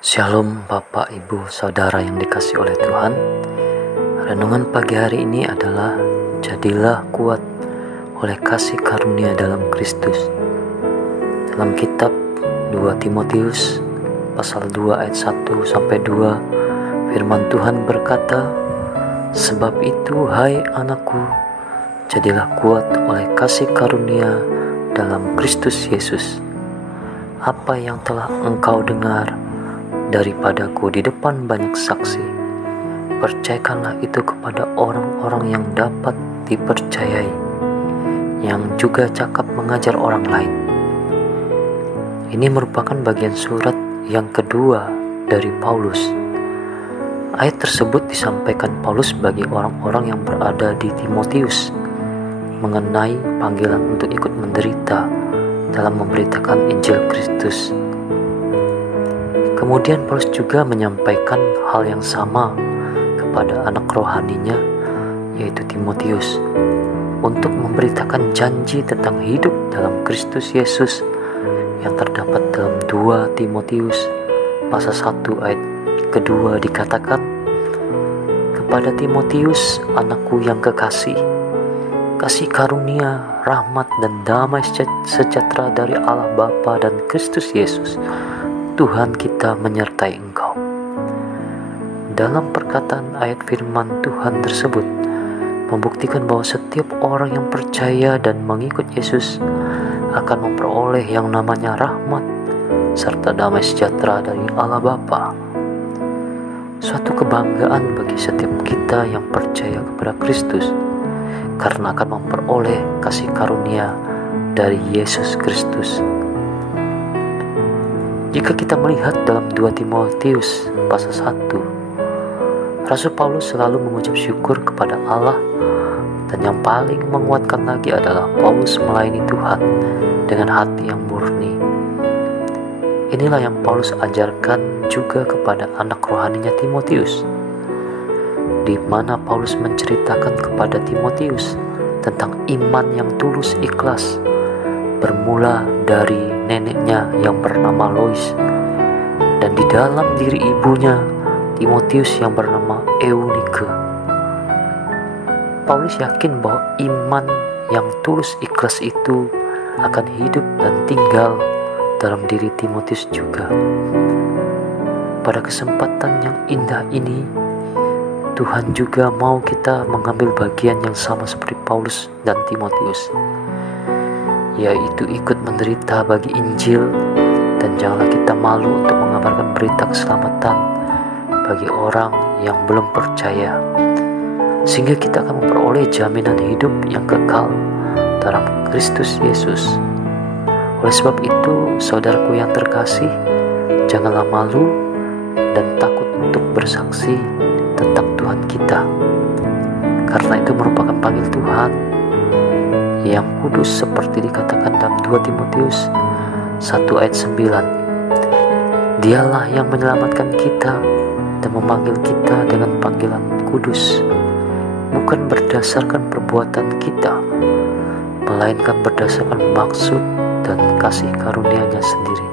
Shalom Bapak, Ibu, Saudara yang dikasihi oleh Tuhan. Renungan pagi hari ini adalah jadilah kuat oleh kasih karunia dalam Kristus. Dalam kitab 2 Timotius pasal 2 ayat 1-2 firman Tuhan berkata, "Sebab itu hai anakku, jadilah kuat oleh kasih karunia dalam Kristus Yesus. Apa yang telah engkau dengar daripadaku di depan banyak saksi, percayakanlah itu kepada orang-orang yang dapat dipercayai, yang juga cakap mengajar orang lain." Ini merupakan bagian surat yang kedua dari Paulus. Ayat tersebut disampaikan Paulus bagi orang-orang yang berada di Timotius mengenai panggilan untuk ikut menderita dalam memberitakan Injil Kristus. Kemudian Paulus juga menyampaikan hal yang sama kepada anak rohaninya, yaitu Timotius, untuk memberitakan janji tentang hidup dalam Kristus Yesus yang terdapat dalam 2 Timotius pasal 1 ayat kedua dikatakan, "Kepada Timotius, anakku yang kekasih, kasih karunia, rahmat dan damai sejahtera dari Allah Bapa dan Kristus Yesus Tuhan kita menyertai engkau." Dalam perkataan ayat firman Tuhan tersebut membuktikan bahwa setiap orang yang percaya dan mengikut Yesus akan memperoleh yang namanya rahmat serta damai sejahtera dari Allah Bapa. Suatu kebanggaan bagi setiap kita yang percaya kepada Kristus, karena akan memperoleh kasih karunia dari Yesus Kristus. Jika kita melihat dalam 2 Timotius pasal 1, Rasul Paulus selalu mengucap syukur kepada Allah, dan yang paling menguatkan lagi adalah Paulus melayani Tuhan dengan hati yang murni. Inilah yang Paulus ajarkan juga kepada anak rohaninya Timotius, di mana Paulus menceritakan kepada Timotius tentang iman yang tulus ikhlas, bermula dari neneknya yang bernama Lois, dan di dalam diri ibunya Timotius yang bernama Eunike. Paulus yakin bahwa iman yang tulus ikhlas itu akan hidup dan tinggal dalam diri Timotius juga. Pada kesempatan yang indah ini, Tuhan juga mau kita mengambil bagian yang sama seperti Paulus dan Timotius, yaitu ikut menderita bagi Injil, dan janganlah kita malu untuk mengabarkan berita keselamatan bagi orang yang belum percaya, sehingga kita akan memperoleh jaminan hidup yang kekal dalam Kristus Yesus. Oleh sebab itu, saudaraku yang terkasih, janganlah malu dan takut untuk bersaksi tentang Tuhan kita, karena itu merupakan panggil Tuhan yang kudus seperti dikatakan dalam 2 Timotius 1 ayat 9. Dialah yang menyelamatkan kita dan memanggil kita dengan panggilan kudus, bukan berdasarkan perbuatan kita, melainkan berdasarkan maksud dan kasih karunia-Nya sendiri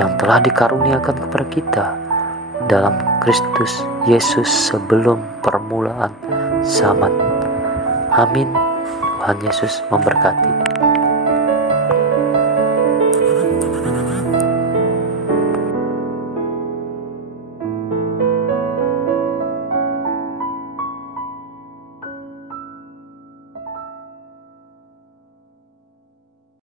yang telah dikaruniakan kepada kita dalam Kristus Yesus sebelum permulaan zaman. Amin. Tuhan Yesus memberkati.